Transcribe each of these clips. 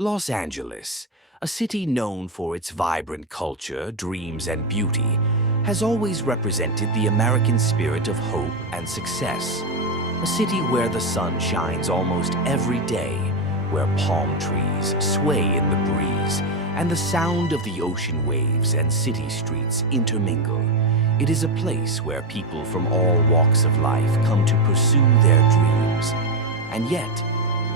Los Angeles, a city known for its vibrant culture, dreams, and beauty, has always represented the American spirit of hope and success. A city where the sun shines almost every day, where palm trees sway in the breeze, and the sound of the ocean waves and city streets intermingle. It is a place where people from all walks of life come to pursue their dreams. And yet,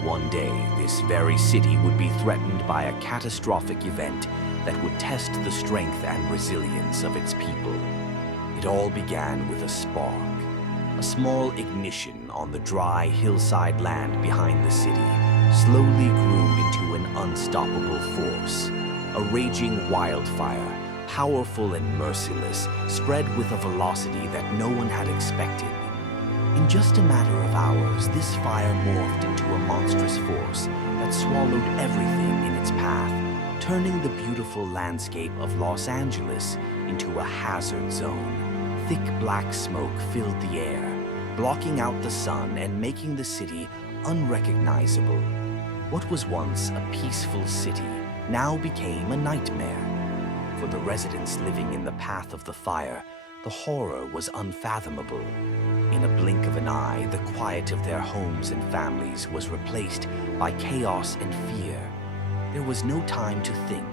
one day, this very city would be threatened by a catastrophic event that would test the strength and resilience of its people. It all began with a spark, a small ignition on the dry hillside land behind the city, slowly grew into an unstoppable force. A raging wildfire, powerful and merciless, spread with a velocity that no one had expected. In just a matter of hours, this fire morphed into a monstrous force that swallowed everything in its path, turning the beautiful landscape of Los Angeles into a hazard zone. Thick black smoke filled the air, blocking out the sun and making the city unrecognizable. What was once a peaceful city now became a nightmare. For the residents living in the path of the fire, the horror was unfathomable. In a blink of an eye, the quiet of their homes and families was replaced by chaos and fear. There was no time to think,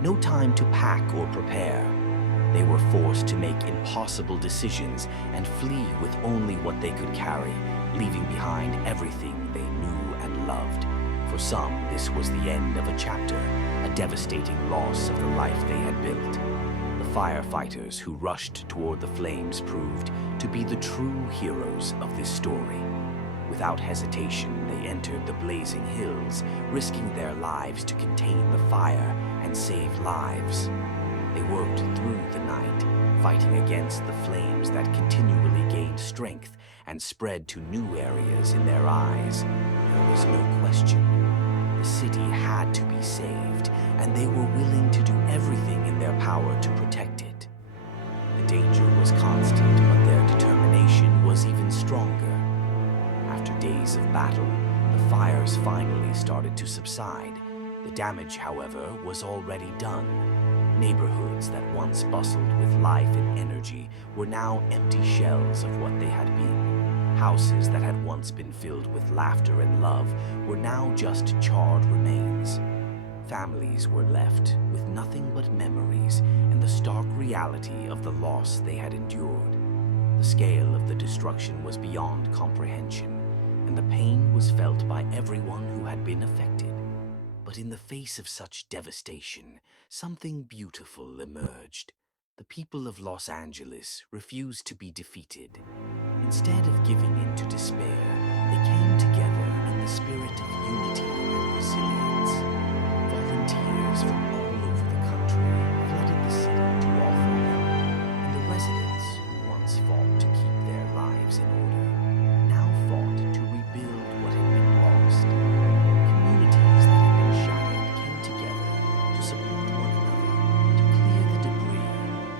no time to pack or prepare. They were forced to make impossible decisions and flee with only what they could carry, leaving behind everything they knew and loved. For some, this was the end of a chapter, a devastating loss of the life they had built. The firefighters who rushed toward the flames proved to be the true heroes of this story. Without hesitation, they entered the blazing hills, risking their lives to contain the fire and save lives. They worked through the night, fighting against the flames that continually gained strength and spread to new areas in their eyes. There was no question. The city had to be saved, and they were willing to do everything in their power to protect it. The danger was constant, but their determination was even stronger. After days of battle, the fires finally started to subside. The damage, however, was already done. Neighborhoods that once bustled with life and energy were now empty shells of what they had been. Houses that had once been filled with laughter and love were now just charred remains. Families were left with nothing but memories and the stark reality of the loss they had endured. The scale of the destruction was beyond comprehension, and the pain was felt by everyone who had been affected. But in the face of such devastation, something beautiful emerged. The people of Los Angeles refused to be defeated. Instead of giving in to despair, they came together in the spirit of unity and resilience. Volunteers from all over the country flooded the city to offer help, and the residents who once fought to keep their lives in order now fought to rebuild what had been lost. Communities that had been shattered came together to support one another, to clear the debris,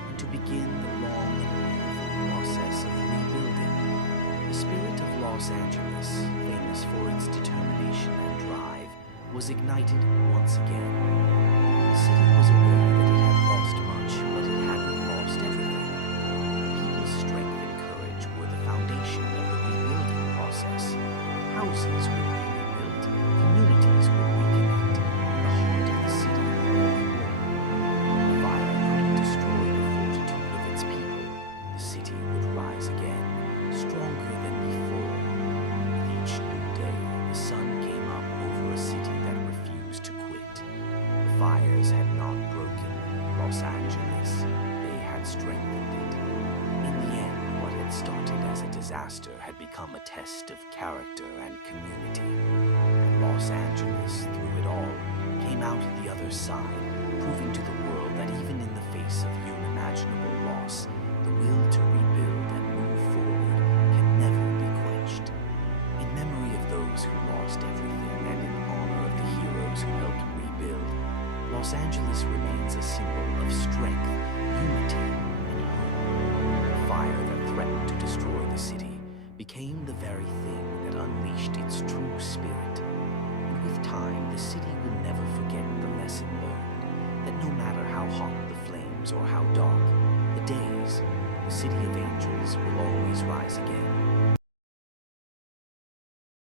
and to begin the long and painful process of rebuilding. The spirit of Los Angeles, famous for its determination and drive, was ignited once again. The city was aware that it had lost much, but it hadn't lost everything. People's strength and courage were the foundation of the rebuilding process. Houses would be rebuilt, communities would reconnect, and the heart of the city would be warm. The fire couldn't destroy the fortitude of its people. The city would rise again, stronger than before. With each new day, the sun came up over a city that refused to quit. The fires had not broken Los Angeles. They had strengthened it. In the end, what had started as a disaster had become a test of character and community. And Los Angeles, through it all, came out the other side, proving to the world that even in the face of unimaginable loss, the will to rebuild and move forward can never be quenched. In memory of those who lost everything and in honor of the heroes who helped rebuild, Los Angeles remains a symbol of strength, unity, and hope. The fire that threatened to destroy the city became the very thing that unleashed its true spirit. And with time, the city will never forget the lesson learned, that no matter how hot the flames or how dark the days, the city of angels will always rise